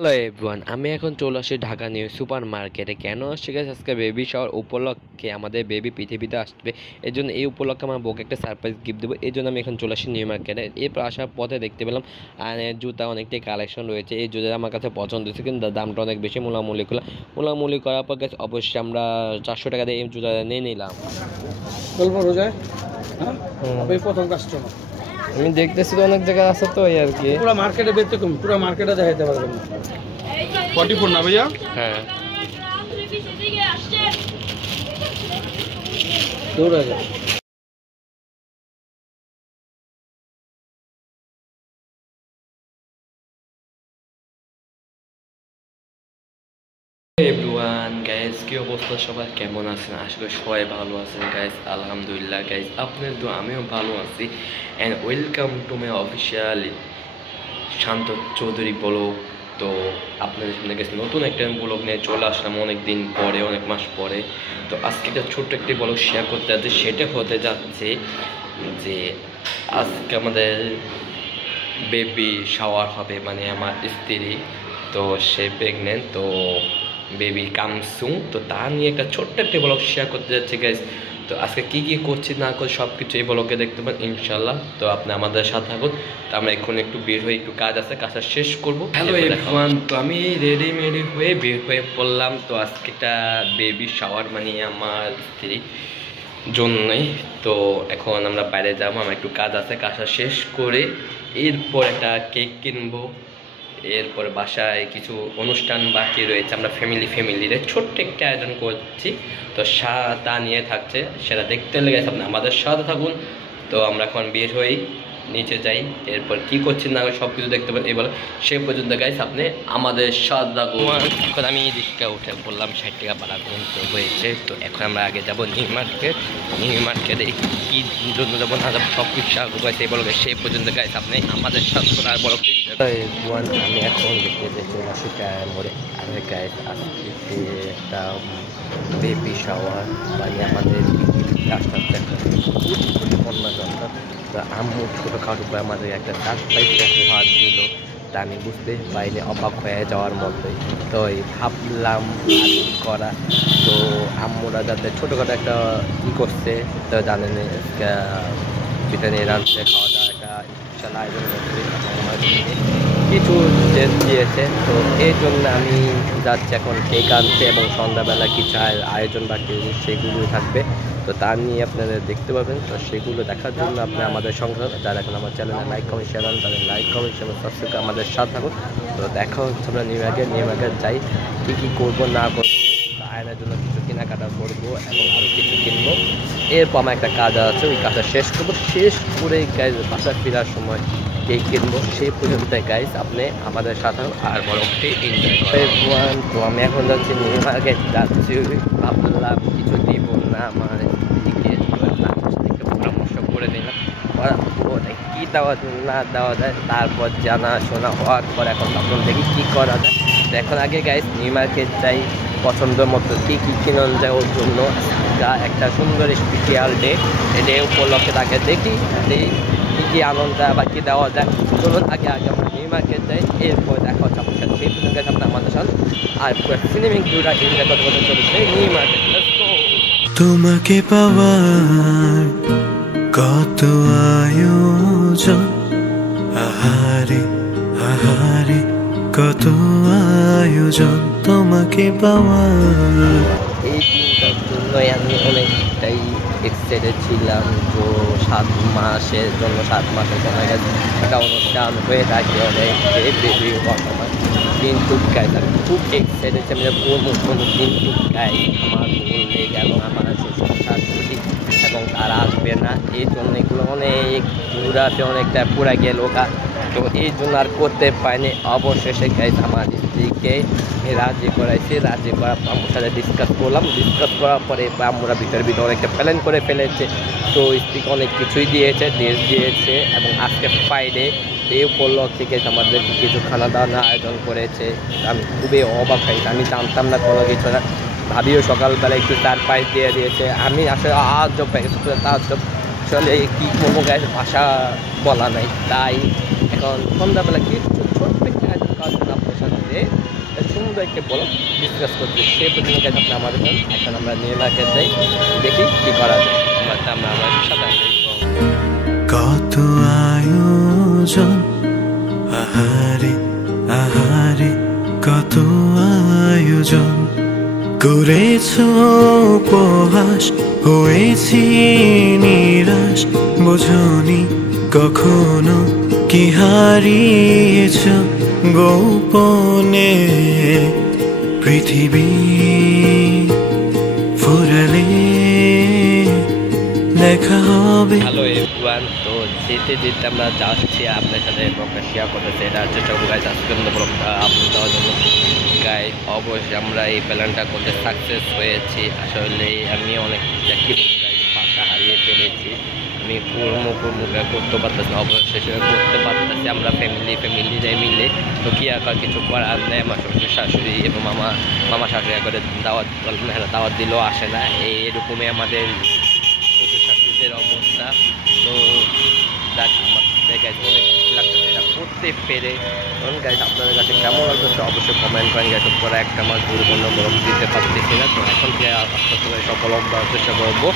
Hello everyone, আমি এখন চলে আসছি ঢাকা নিউ সুপার মার্কেটে। কেন আসছি গাইস? আজকে বেবি শাওয়ার উপলক্ষে আমাদের বেবি পৃথিবীতে আসবে। এই জন্য এই উপলক্ষে আমার বউকে একটা সারপ্রাইজ গিফট দেবো। এই জন্য আমি এখন চলে আসছি নিউ মার্কেটে। এরপর আসার পথে দেখতে পেলাম জুতা অনেকটাই কালেকশন রয়েছে। এই জুতা আমার কাছে পছন্দ হয়েছে, কিন্তু দামটা অনেক বেশি। মূলামূলি করার পর গাইস অবশ্যই আমরা 400 টাকা দিয়ে এই জুতা নিয়ে নিলাম। প্রথম কাস্টমার আমি দেখতেছি তো অনেক জায়গায় আছে, তো এই আর কি পুরো মার্কেটে বেরতে কম, পুরো মার্কেটে দেখাইতে পারবেন না। 44 না ভাইয়া? হ্যাঁ, দৌড়া যায়। এভরিওয়ান গাইস, কি অবস্থা? সবাই কেমন আছেন? আশা করি সবাই ভালো আছেন গাইস। আলহামদুলিল্লাহ গাইস, আপনাদের তো আমিও ভালো আছি। And welcome to my official Shanta Chowdhury blog. তো আপনাদের সামনে গেছে নতুন একটা ব্লগ নিয়ে চলে আসলাম অনেক দিন পরে, অনেক মাস পরে। তো আজকে একটা ছোট্ট একটি ব্লগ শেয়ার করতে যাচ্ছে। সেটা হতে যাচ্ছে যে আজকে আমাদের বেবি শাওয়ার হবে, মানে আমার স্ত্রী তো সে প্রেগনেন্ট, তো বেবি কামসুং, তো তা নিয়ে একটা ছোট্ট একটা ব্লগ শেয়ার করতে যাচ্ছে গাইস। তো আজকে কি কি করছি না করছি সব কিছু এই ব্লগে দেখতে পাবেন ইনশাল্লাহ। তো আপনি আমাদের সাথে থাকুন। তো আমরা এখন একটু বের হয়ে একটু কাজ আছে, কাজটা শেষ করবো। হ্যালো এভরিওয়ান, তো আমি রেডি হয়ে বের হয়ে পড়লাম। তো আজকে একটা বেবি শাওয়ার, মানে আমার স্ত্রী জন্যই। তো এখন আমরা বাইরে যাবো, আমার একটু কাজ আছে, কাজটা শেষ করে এরপর একটা কেক কিনবো। এরপরে বাসায় কিছু অনুষ্ঠান বাকি রয়েছে, আমরা ফ্যামিলির ছোট্ট একটা আয়োজন করছি। তো তা নিয়ে থাকছে, সেটা দেখতে লেগেছে। আপনি আমাদের সাথে থাকুন। তো আমরা এখন বের হই, নিচে যাই, এরপর কি করছেন না সব কিছু দেখতে পাবেন। এবার সে পর্যন্ত গাইস আপনি আমাদের সাথে থাকুন। এখন আমি রিক্সা উঠে বললাম 60 টাকা ভাড়া কিনতে হয়েছে। তো এখন আমরা আগে যাবো নিউ মার্কেটে কি জন্য যাবো না যাবো সব কিছু গাইছে এই বলবে। সেই পর্যন্ত গাইস আপনি আমাদের সাথে আর বলো। আমি এখন দেখতে চলে আসি মোড়ে। আর গাইস আজকে একটা বেবি শাওয়ার, মানে আমাদের কন্যা সন্তান। তো আম্মু ছোটোখাটো করে আমাদের একটা সারপ্রাইজ উপহার দিল। তা আমি বুঝতে পাইলে অবাক হয়ে যাওয়ার মতোই। তো ভাবলাম করা, তো আম্মুরা যাতে ছোটোখাটো একটা ই করছে, তো জানেন বিরিয়ানি রাঁধতে খাওয়া দাওয়া একটা স্পেশাল আয়োজন করছে, কিছু দিয়েছে। তো এই জন্য আমি যাচ্ছি এখন কেক আনতে, এবং সন্ধ্যাবেলা কিছু আয়োজন বাকি সেগুলো থাকবে। তো তা নিয়ে আপনাদের দেখতে পাবেন। তো সেগুলো দেখার জন্য আপনি আমাদের সঙ্গে, যারা এখন আমার চ্যানেলে লাইক কমেন্ট শেয়ার করেন তাদের লাইক কমেন্ট শেয়ার সাবস্ক্রাইব আমাদের সাথে থাকুন। তো দেখা হচ্ছে আমরা নিউ মার্কেট যাই, কী করবো না করবো, আয়নার জন্য কিছু কেনাকাটা করবো এবং আরও কিছু কিনবো। এরপর আমার একটা কাজ আছে, ওই কাজটা শেষ করবো। শেষ করে গাইজ বাসা ফেরার সময় কেক কিনবো। সেই পর্যন্ত গাইজ আপনি আমাদের সাথে আর বরফটি এনজয় করেন। তো আমি এখন যাচ্ছি নিউ মার্কেট, যাচ্ছি। ভাবলাম কিছু দিব না আমার দিকে, থেকে পরামর্শ করে নিলাম কী দেওয়া না দেওয়া যায়। তারপর জানাশোনা হওয়ার পর এখন তখন দেখি কী করা যায়। তো এখন আগে গাইজ নিউ মার্কেট যাই, পছন্দ মতো কী কিনন যায় ওর জন্য। যা একটা সুন্দর স্পেশাল ডে, এটা উপলক্ষে তাকে দেখি কী আনন্দ বা কী দেওয়া যায়। চলুন আগে আমরা নিউ মার্কেট যাই, এরপর দেখা হচ্ছে আপনার সাথে। সেই পর্যন্ত গেছে আপনার আমাদের সাথে আর সিনেমিক ভিউটা এনজয় করতে চলেছে নিউ মার্কেট। তোমাকে পাওয়ার কত আয়োজন, আহারে আহারে কত আয়োজন তোমাকে পাওয়ার। এই দিনটার জন্যই আমি অনেকটাই এক্সাইটেড ছিলাম। তো 7 মাসের জন্য 7 মাসের জন্য একটা অনুষ্ঠান হয়ে থাকে অনেক বেবি বর্তমান। কিন্তু গাইজ আমি খুব এক্সাইটেড ছিলাম যে কোনো কিন্তু গাইজ আমার বললে গেল আমার শ্বশুর শাশুড়ি এবং তারা আসবে না। এই জন্য এগুলো অনেক ঘুরাতে অনেকটা পুরা গেল। তো এই জন্য আর করতে পারিনি। অবশেষে গাইজ আমার স্ত্রীকে রাজি করাইছি। রাজি করার পর আম্মুর সাথে ডিসকাস করার পরে আম্মুরা ভিতরে অনেকটা প্ল্যান করে ফেলেছে। তো স্ত্রীকে অনেক কিছুই দিয়েছে, ড্রেস দিয়েছে, এবং আজকে ফ্রাইডে এই উপলক্ষে গেছে আমাদের কিছু খানা দাওয়ার আয়োজন করেছে। আমি খুবই অবাক হয়েছি, আমি জানতাম না কোনো কিছু না। ভাবিও সকালবেলা একটু সারপ্রাইজ দিয়ে দিয়েছে। আমি আসলে আজব তাজ্জব, আসলে কী করবো গাইজ ভাষা বলা নাই। তাই এখন সন্ধ্যাবেলা কিছু ছোট্ট একটা আয়োজন করার জন্য আপনার সাথে সুন্দর একটা ব্লগ ডিসকাস করতে। সে পর্যন্ত গাইস আপনি আমাদের এখন আমরা নিউ মার্কেট যাই, দেখি কি করা যায়। আমরা সাথে কত আয়োজন, আহারে আহারে কত আয়োজন করেছ উপহাস, হয়েছি নিরাশ, বোঝনি কখনো কি হারিয়েছ গোপনে পৃথিবী ফুরালে দেখা হবে। হ্যালো এভরিওয়ান, তো যেতে যেতে আমরা যাচ্ছি আপনার সাথে ব্লগটা শেয়ার করতেছি। এটা হচ্ছে সব গাইজ আজকে ব্লগটা আপলোড দেওয়ার জন্য গাইজ অবশ্যই আমরা এই প্ল্যানটা করতে সাকসেস হয়েছি। আসলে আমি অনেকটা কি ভাষা হারিয়ে ফেলেছি, আমি মুখে করতে পারতেছি না, অবশ্যই সেটা করতে পারতেছি। আমরা ফ্যামিলিরাই মিলে তো কি আর কিছু করার নেই। আমার শ্বশুর শাশুড়ি এবং মামা শাশুড়ি করে দাওয়াত দিলেও আসে না, এরকমই আমাদের শ্বশুর শাশুড়িদের অবস্থা। তো দেখ আমাদের গাইজ অনেক লাগতেছে এটা করতে পেরে। কারণ গাইজ আপনাদের কাছে কেমন লাগতেছে অবশ্যই কমেন্ট করেন। গাইজ পরে একটা মাস গুরুত্বপূর্ণ ব্লগ দিতে পারতেছি না, তো এখন থেকে আস্তে আস্তে সব ব্লগ দেওয়ার চেষ্টা করবো।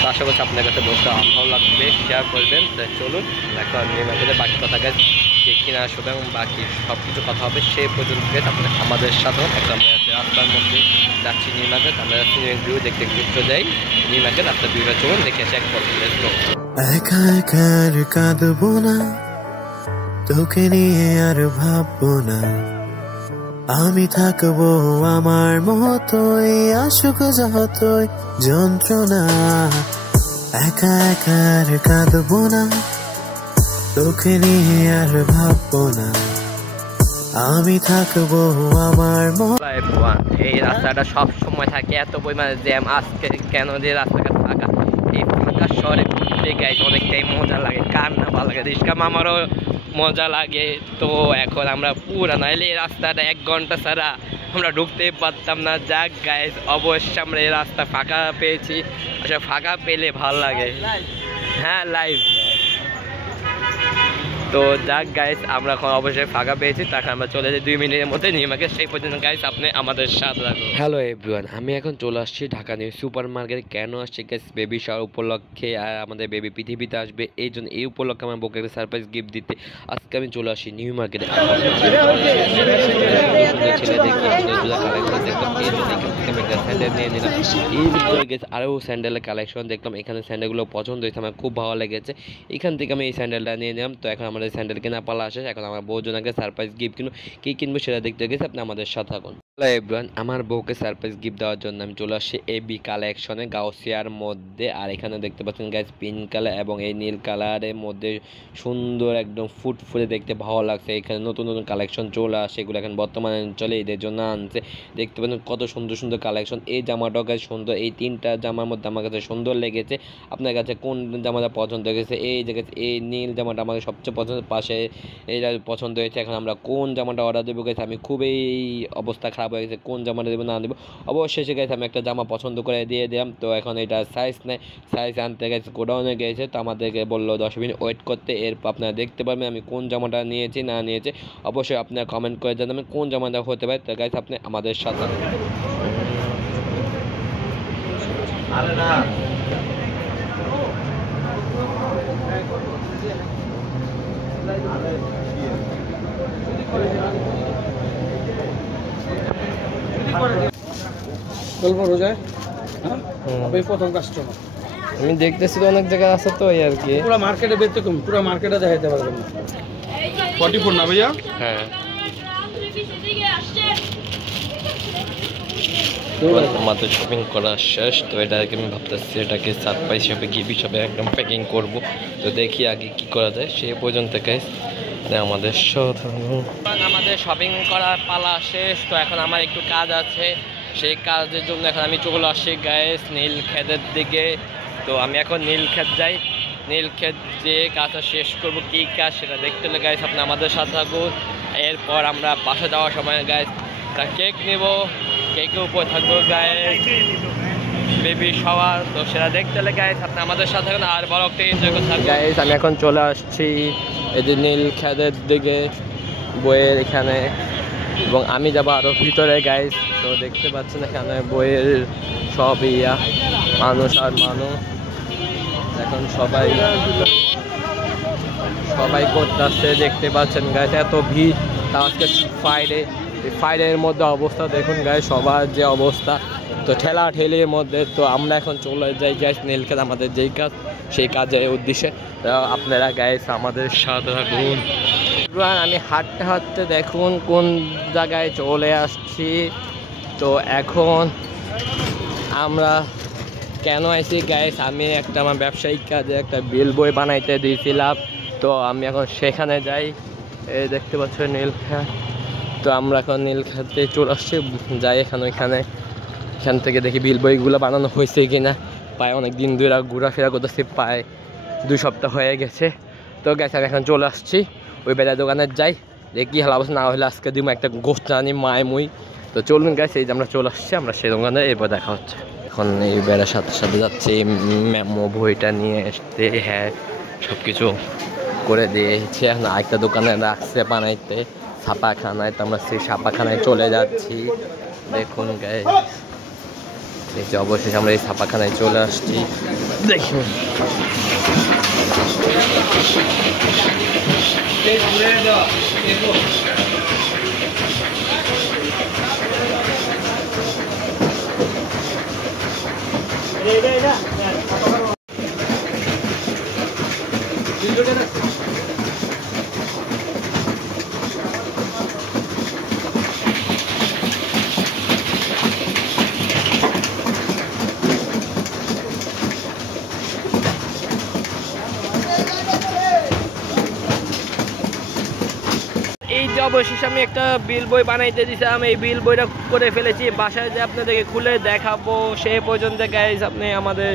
তো আশা করছি আপনার কাছে ব্লগটা ভালো লাগবে, শেয়ার করবেন। চলুন এখন নিয়ে মার্কেটে বাকি কথা গাইজ কে কিনা আসবে এবং বাকি সব কিছু কথা হবে সে পর্যন্ত গাইজ আপনার আমাদের সাথেও একটা রাস্তার মধ্যে যাচ্ছি নিউ মার্কেট। আমরা যাচ্ছি ভিউ দেখতে দেখতে যাই নিউ মার্কেট। আপনার ভিউটা চলুন দেখে চেক করবেন। একা একা আর কাঁদবো না, তোকে নিয়ে আর ভাববো না, আমি থাকবো আমার মতোই, আসুক যতই যন্ত্রণা। একা একা আর কাঁদবো না, তোকে নিয়ে আর ভাববো না, আমি থাকবো আমার এই রাস্তাটা সব সময় থাকে এত পরিমাণে জ্যাম, আজকে কেন যে রাস্তাটা ফাঁকা। এই ফাঁকা শহরে ঘুরতে গাইজ অনেকটাই মজা লাগে, কার না ভালো লাগে, রিস্কা মামারও মজা লাগে। তো এখন আমরা পুরা নাইলে এই রাস্তাটা 1 ঘন্টা ছাড়া আমরা ঢুকতেই পারতাম না। যাক গাইজ অবশ্যই আমরা এই রাস্তা ফাঁকা পেয়েছি, আসলে ফাঁকা পেলে ভালো লাগে। হ্যাঁ লাইভ, তো যাক গাইজ আমরা এখন অবশ্যই ফাঁকা পেয়েছি, তাকে আমরা চলে যাই 2 মিনিটের মধ্যে নিউ মার্কেট। সেই পর্যন্ত গাইজ আপনি আমাদের সাথে রাখুন। হ্যালো এভরিওয়ান, আমি এখন চলে আসছি ঢাকা নিউ সুপার মার্কেট। কেন আসছি গাইজ? বেবি শাওয়ার উপলক্ষে, আর আমাদের বেবি পৃথিবীতে আসবে, এই জন্য এই উপলক্ষে আমার বউকে একটা সারপ্রাইজ গিফট দিতে আজকে আমি চলে আসছি নিউ মার্কেটে। আরও স্যান্ডেলের কালেকশন দেখলাম, এখানে স্যান্ডেলগুলো পছন্দ হয়েছে, আমার খুব ভালো লেগেছে। এখান থেকে আমি এই স্যান্ডেলটা নিয়ে নিলাম। তো এখন আমাদের স্যান্ডেল কেনা পালা আসে, এখন আমার বউজনকে সারপ্রাইজ গিফট কিনবো, কী কিনবো সেটা দেখতে গেছে। আপনি আমাদের সাথে থাকুন। হ্যালো এভরিওয়ান, আমার বউকে সারপ্রাইজ গিফট দেওয়ার জন্য আমি চলে আসছি এবি কালেকশনে গাউসিয়ার মধ্যে। আর এখানে দেখতে পাচ্ছেন গাইজ পিঙ্ক কালার এবং এই নীল কালারের মধ্যে সুন্দর একদম ফুটফুটে দেখতে ভালো লাগছে। এখানে নতুন নতুন কালেকশন চলে আসে, এগুলো এখন বর্তমানে চলে এদের জন্য আনছে। দেখতে পাচ্ছেন কত সুন্দর সুন্দর কালেকশন। এই জামাটাও গাইজ সুন্দর, এই 3টা জামার মধ্যে আমার কাছে সুন্দর লেগেছে। আপনার কাছে কোন জামাটা পছন্দ হয়েছে? এই জায়গায় এই নীল জামাটা আমাকে সবচেয়ে পছন্দ, পাশে এইটা পছন্দ হয়েছে। এখন আমরা কোন জামাটা অর্ডার দেবো গেছে, আমি খুবই অবস্থা খারাপ হয়ে গেছে, কোন জামাটা দেবো না দেবো। অবশ্যই গেছে আমি একটা জামা পছন্দ করে দিয়ে দিলাম। তো এখন এটা সাইজ নেই, সাইজ আনতে গেছে গোডাউনে গেছে, তো আমাদেরকে বললো 10 মিনিট ওয়েট করতে। এরপর আপনারা দেখতে পারবেন আমি কোন জামাটা নিয়েছি না নিয়েছি। অবশ্যই আপনারা কমেন্ট করে জানাবেন কোন জামাটা হতে পারে। তো গাইস আপনি আমাদের সাথে প্রথম কাস্টমার আমি দেখতেছি অনেক জায়গায় আছে, তো এই আর কি পুরো মার্কেটে বেরতে কম, পুরো মার্কেটে দেখাইতে পারবেন না। 44 না ভাইয়া? হ্যাঁ আমাদের শপিং করা শেষ। তো এটাকে আমি ভাবতেছি এটাকে সারপ্রাইজ হিসাবে গিফট হিসাবে একদম প্যাকিং করব। তো দেখি আগে কি করা যায়, সেই পর্যন্ত গাইস আমাদের আমাদের শপিং করার পালা শেষ। তো এখন আমার একটু কাজ আছে, সেই কাজের জন্য এখন আমি চলে আসছি গাইস নীলক্ষেতের দিকে। তো আমি এখন নীলক্ষেত যাই, নীলক্ষেত যে কাজটা শেষ করব, কী কাজ সেটা দেখতে হলে গাইস আপনি আমাদের সাথে থাকুন। এরপর আমরা বাসা যাওয়ার সময় গাইস একটা কেক নেব, কেকের উপর থাকবো গাইস বেবি শাওয়ার। তো সেটা দেখতে হলে গাইস আপনি আমাদের সাথে থাকুন আর বড় একটা এনজয় করতে থাকুন। গাইস আমি এখন চলে আসছি এই যে নীলক্ষেতের দিকে, বইয়ের এখানে এবং আমি যাবো আরো ভিতরে গাইস। তো দেখতে পাচ্ছেন এখানে বইয়ের সব মানুষ আর মানুষ এখন সবাই করতেছে, দেখতে পাচ্ছেন গাইস এত ভিড়। তা আজকে ফ্রাইডের মধ্যে অবস্থা দেখুন গাইস, সবার যে অবস্থা। তো ঠেলা ঠেলির মধ্যে তো আমরা এখন চলে যাই গাইস নীলক্ষেত, আমাদের যেই কাজ সেই কাজের উদ্দেশ্যে। আপনারা গাইস আমাদের সাথে থাকুন। আমি হাঁটতে হাঁটতে দেখুন কোন জায়গায় চলে আসছি। তো এখন আমরা কেন আইছি গাইস, আমি আমার ব্যবসায়িক কাজে একটা বিল বই বানাইতে দিয়েছিলাম। তো আমি এখন সেখানে যাই, এই দেখতে পাচ্ছ নীলক্ষেত। তো আমরা এখন নীলক্ষেতে চলে আসছি, যাই এখান থেকে দেখি বিল বইগুলো বানানো হয়েছে কিনা। প্রায় অনেক দিন ধরে ঘোরাফেরা করতেছি, প্রায় 2 সপ্তাহ হয়ে গেছে। তো গাইস আমি এখন চলে আসছি ওই বেড়ার দোকানে, যাই দেখি হাল অবস্থা, না হলে আজকে দিব একটা গোষ্ঠ আনি মায় মুই। তো চলুন গাইস, এই যে আমরা চলে আসছি, আমরা সেই দোকানে এরপর দেখা হচ্ছে। এখন এই বেড়ার সাথে সাথে যাচ্ছে মেমো বইটা নিয়ে এসতে, হ্যাঁ সব কিছু করে দিয়েছে। এখন আরেকটা দোকানে রাখছে বানাইতে ছাপাখানায়, তো আমরা সেই ছাপাখানায় চলে যাচ্ছি। দেখুন গাইস এই যে অবশেষে আমরা এই ছাপাখানায় চলে আসছি। দেখুন এই যে অবশেষে আমি একটা বিল বই বানাইতে দিয়েছিলাম, এই বিল বইটা করে ফেলেছি। বাসায় যে আপনাদেরকে খুলে দেখাবো সেই পর্যন্ত গাইস আপনি আমাদের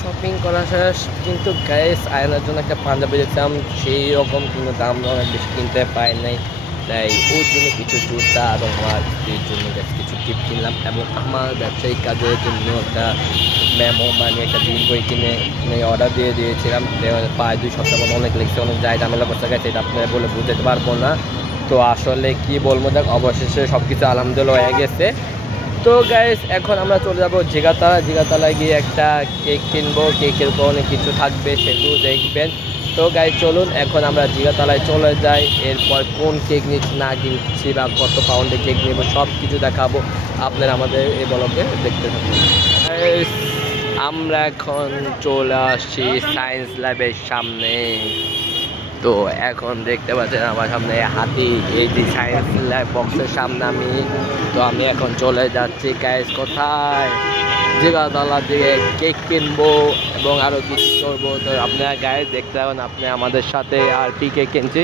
শপিং করা শেষ। কিন্তু গাইস আয়নার জন্য একটা পাঞ্জাবি দেখছিলাম, সেই রকম কিন্তু দাম অনেক বেশি কিনতে পাই নাই, তাই ওর জন্য কিছু জুতা এবং আমার স্ত্রীর জন্য কিছু টিপ কিনলাম, এবং আমার ব্যবসায়িক কাজের জন্য একটা মেমো মানে একটা বিল বই কিনে অর্ডার দিয়ে দিয়েছিলাম। প্রায় 2 সপ্তাহ মতো অনেক লেগেছে, অনেক যাই ঝামেলা করতে গেছে, এটা আপনারা বলে বুঝতে পারবো না। তো আসলে কি বলবো, দেখ অবশেষে সব কিছু আলহামদুলিল্লাহ হয়ে গেছে। তো গাইস এখন আমরা চলে যাবো জিগাতলায় গিয়ে একটা কেক কিনবো, কেকের উপর অনেক কিছু থাকবে সেগুলো দেখবেন। তো গাইস চলুন এখন আমরা জিগাতলায় চলে যাই, এরপর কোন কেক নিচ্ছি না কিনছি বা কত পাউন্ডে কেক নেব সব কিছু দেখাবো, আপনারা আমাদের এই ব্লগে দেখতে থাকুন। আমরা এখন চলে আসছি সায়েন্স ল্যাবের সামনে। তো এখন দেখতে পাচ্ছেন আমার সামনে হাতি, এই যে সায়েন্স ল্যাব বক্সের সামনে আমি এখন চলে যাচ্ছি গাইস কোথায়, জিগাতলার দিকে কেক কিনবো এবং আরও কিছু করবো। তো আপনারা গাইস দেখতে পাবেন, আপনি আমাদের সাথে আর কি কেক কিনছি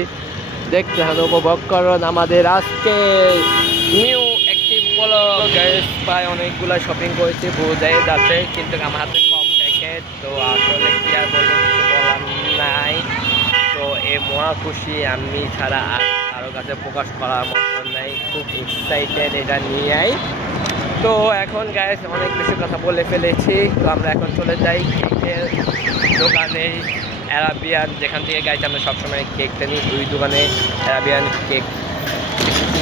দেখতে হন, উপভোগ করুন আমাদের আজকে নিউ অ্যাক্টিভ ব্লগ। গাইস প্রায় অনেকগুলো শপিং করেছি, বোঝাই যাচ্ছে, কিন্তু আমার হাতে কম প্যাকেট, তো আসলে কি আর বলবো, কিছু বলার নাই। তো এই মহা খুশি আমি ছাড়া আর কারো কাছে প্রকাশ করার মতো নাই, খুব এক্সাইটেড এটা নিয়েই। তো এখন গাইস অনেক বেশি কথা বলে ফেলেছি, তো আমরা এখন চলে যাই কেকের দোকানে, অ্যারাবিয়ান, যেখান থেকে গাইস আমরা সবসময় কেকটা নিই, ওই দোকানে অ্যারাবিয়ান কেক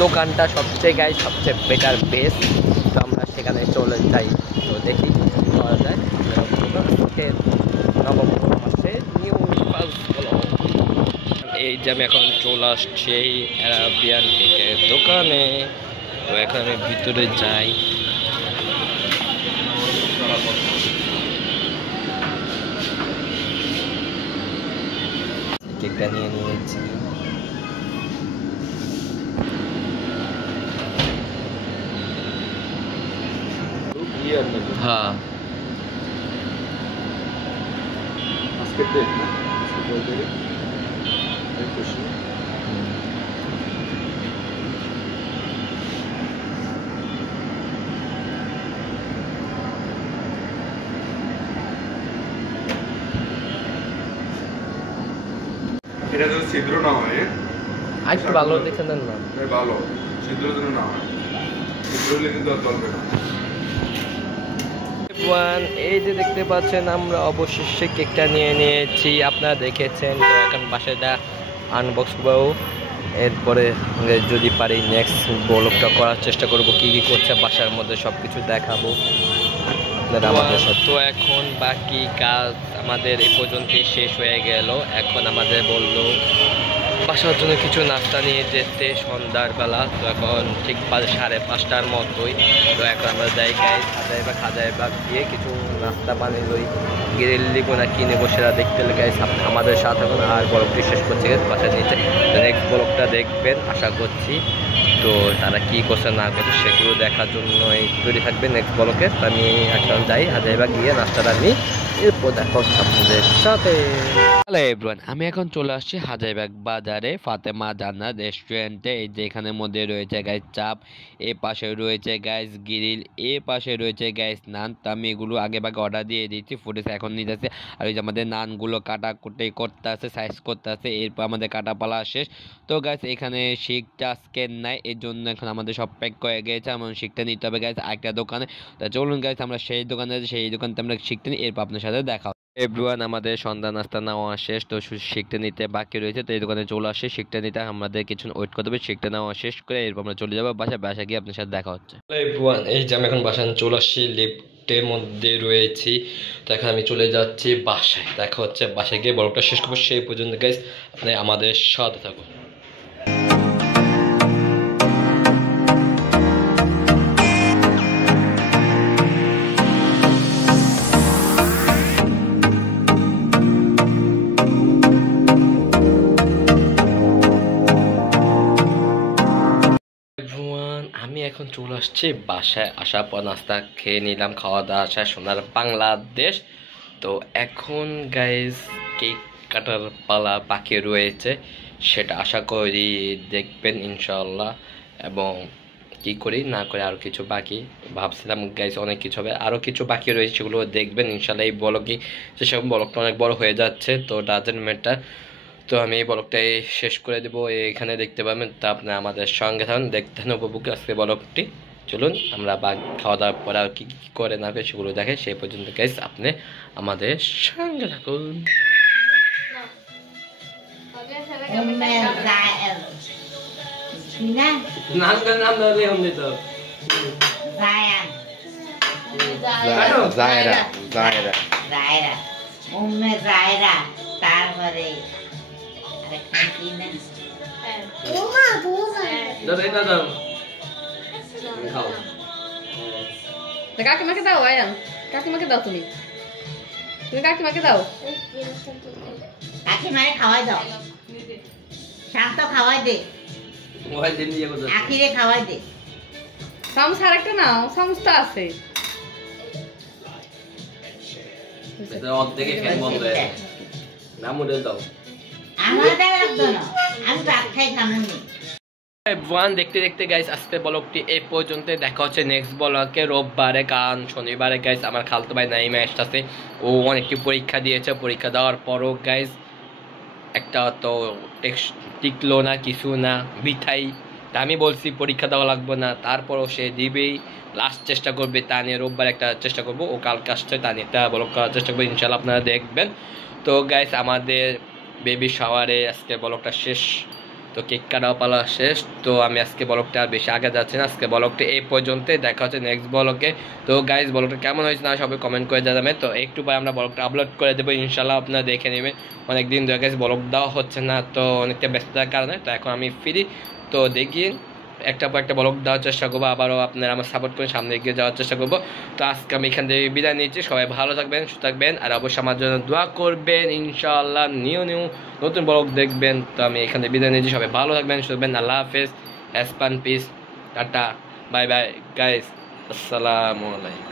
দোকানটা সবচেয়ে বেটার বেস্ট। তো আমরা সেখানে চলে যাই, তো দেখি পাওয়া যায়। নভেম্বর মাসে নিউ এই যে আমি এখন চলে আসছি এই অ্যারাবিয়ান কেকের দোকানে। তো এখন আমি ভিতরে যাই, কেকটা নিয়ে নিয়েছি। হ্যাঁ এটা যদি ছিদ্র না হয়, একটু ভালো দেখে নেন না, ভালো ছিদ্র যেন না হয়, ছিদ্র হলে কিন্তু আর চলবে না। এই যে দেখতে পাচ্ছেন আমরা অবশেষে কেকটা নিয়ে নিয়েছি, আপনারা দেখেছেন। তো এখন বাসাটা আনবক্স করবো, এরপরে যদি পারি নেক্সট ব্লগটা করার চেষ্টা করব, কি কি করছে বাসার মধ্যে সব কিছু দেখাবো আপনারা আমাদের সাথে। তো এখন বাকি কাজ আমাদের এই পর্যন্তই শেষ হয়ে গেল। এখন আমাদের বললো বাসার জন্য কিছু নাস্তা নিয়ে যেতে সন্ধ্যার বেলা। তো এখন ঠিক 5:30টার মতোই। তো এখন আমরা জায়গায় খাজাইবাগ দিয়ে কিছু নাস্তা বানিয়ে লই, গ্রিল নিবো না কি নেবো সেটা দেখতে গাইস আমাদের সাথে এখন। আর ব্লগটি শেষ করছে গেছে বাসার নিচে, নেক্সট ব্লগটা দেখবেন আশা করছি। তো তারা কি করছে না করছে সেগুলো দেখার জন্যই তৈরি থাকবে নেক্সট ব্লগে। তো আমি এখন যাই হাজাইবাগ গিয়ে নাস্তাটা নিই, এরপর দেখা হচ্ছে আপনাদের সাথে। হ্যালো এভরিওয়ান, আমি এখন চলে আসছি হাজাইবাগ বাজারে ফাতেমা জান্নাত রেস্টুরেন্টে। এই যে এখানের মধ্যে রয়েছে গাইস চাপ, এ পাশে রয়েছে গাইস গ্রিল, এ পাশে রয়েছে গাইস নান। তো আমি এগুলো আগে ভাগে অর্ডার দিয়ে দিচ্ছি, ফুটেজ এখন নিতেছে। আর ওই যে আমাদের নানগুলো কাটাকুটি করতে আছে, সাইজ করতে আছে, এরপর আমাদের কাটা পালা শেষ। তো গাইস এখানে শিখটা আজকে নাই, এর জন্য এখন আমাদের সব প্যাক করে গেছে, এমন শিখটা নিতে হবে গাইস আরেকটা দোকানে। তা চলুন গাইস আমরা সেই দোকানে সেই দোকানতে আমরা শিখতে নিই, এরপর আপনার সাথে দেখা। এভরিওয়ান আমাদের সন্ধ্যা নাস্তা নেওয়া শেষ, তো শিখতে নিতে বাকি রয়েছে। তো এই দোকানে চলে আসে শিখতে নিতে, আমাদের কিছু ওয়েট করতে হবে। শিখতে নেওয়া শেষ করে এরপর আমরা চলে যাবো বাসা গিয়ে আপনার সাথে দেখা হচ্ছে। এভরিওয়ান এই যে আমি এখন বাসায় চলে আসছি, লিফটের মধ্যে রয়েছি। তো এখন আমি চলে যাচ্ছি বাসায়, দেখা হচ্ছে বাসায় গিয়ে ব্লগটা শেষ করবো। সেই পর্যন্ত গাইস আপনি আমাদের সাথে থাকুন। আমি এখন চলে আসছি বাসায়, আসার পর নাস্তা খেয়ে নিলাম, খাওয়া দাওয়া শেষ, সোনার বাংলাদেশ। তো এখন গাইস কেক কাটার পালা বাকি রয়েছে, সেটা আশা করি দেখবেন ইনশাল্লাহ। এবং কি করি না করে আরও কিছু বাকি ভাবছিলাম গাইস অনেক কিছু হবে, আরও কিছু বাকি রয়েছে সেগুলো দেখবেন ইনশাল্লাহ। এই ব্লগই সেসব ব্লগটা অনেক বড় হয়ে যাচ্ছে, তো ডাজেন্ট ম্যাটার। তো আমি এই ব্লগটাই শেষ করে দেবো, এখানে দেখতে পাবেন। তো আপনি আমাদের সঙ্গে থাকুন, দেখতে উপভোগ আজকে ব্লগটি। চলুন আমরা খাওয়া দাওয়ার পরে আর কি কী করে না করে সেগুলো দেখে, সেই পর্যন্ত গাইস আপনি আমাদের সঙ্গে থাকুন। তারপরে কাকিমাকে দাও আয়ান, কাকিমাকে দাও, তুমি কাকিমাকে দাও, কাকিমারে খাওয়াই দাও, শান্ত খাওয়াই দে, আখিরে খাওয়াই দে। চামচ আর একটা নাও, চামচ তো আছে। অর্ধেকে ফ্যান বন্ধ হয়ে গেছে, নাম উঠে দাও। আমাদের লাগতো না, আমি ভাত খাই খামুনি। দেখতে দেখতে গাইস আজকে ব্লগটি এই পর্যন্ত, দেখা হচ্ছে নেক্সট ব্লগে রোববারে। কারণ শনিবারে গাইস আমার খালতো ভাই নাইমা আসতেছে, ও অনেকটি পরীক্ষা দিয়েছে, পরীক্ষা দেওয়ার পরও গাইস একটা তো টিকলো না, কিছু না, মিঠাই। তা আমি বলছি পরীক্ষা দেওয়া লাগবে না, তারপরও সে দিবেই, লাস্ট চেষ্টা করবে। তা নিয়ে রোববার একটা চেষ্টা করবো, ও কালকে আসছে, তা নিয়ে একটা ব্লগ করার চেষ্টা করবো ইনশাল্লাহ, আপনারা দেখবেন। তো গাইস আমাদের বেবি শাওয়ারে আজকে ব্লগটা শেষ, তো কেক কাটাও পালা শেষ। তো আমি আজকে ব্লগটা আর বেশি আগে যাচ্ছি না, আজকে ব্লগটা এই পর্যন্ত, দেখা হচ্ছে নেক্সট ব্লগে। তো গাইস ব্লগটা কেমন হয়েছে না সবাই কমেন্ট করে জানাবেন। তো একটু পরে আমরা ব্লগটা আপলোড করে দেবো ইনশাল্লাহ, আপনারা দেখে নেবেন। অনেকদিন ধরে গাইস ব্লগ দেওয়া হচ্ছে না, তো অনেকটা ব্যস্ততার কারণে। তো এখন আমি ফ্রি, তো দেখি একটা পর একটা ব্লগ দেওয়ার চেষ্টা করবো, আবারও আপনারা আমার সাপোর্ট করে সামনে এগিয়ে যাওয়ার চেষ্টা করবো। তো আজকে আমি এখান থেকে বিদায় নিচ্ছি, সবাই ভালো থাকবেন, সুস্থ থাকবেন, আর অবশ্যই আমার জন্য দোয়া করবেন ইনশাআল্লাহ। নতুন ব্লগ দেখবেন। তো আমি এখান থেকে বিদায় নিচ্ছি, সবাই ভালো থাকবেন, সুস্থ থাকবেন, আল্লাহ হাফেজ, হ্যাসপান, peace, tata, bye bye guys, আসসালামু আলাইকুম।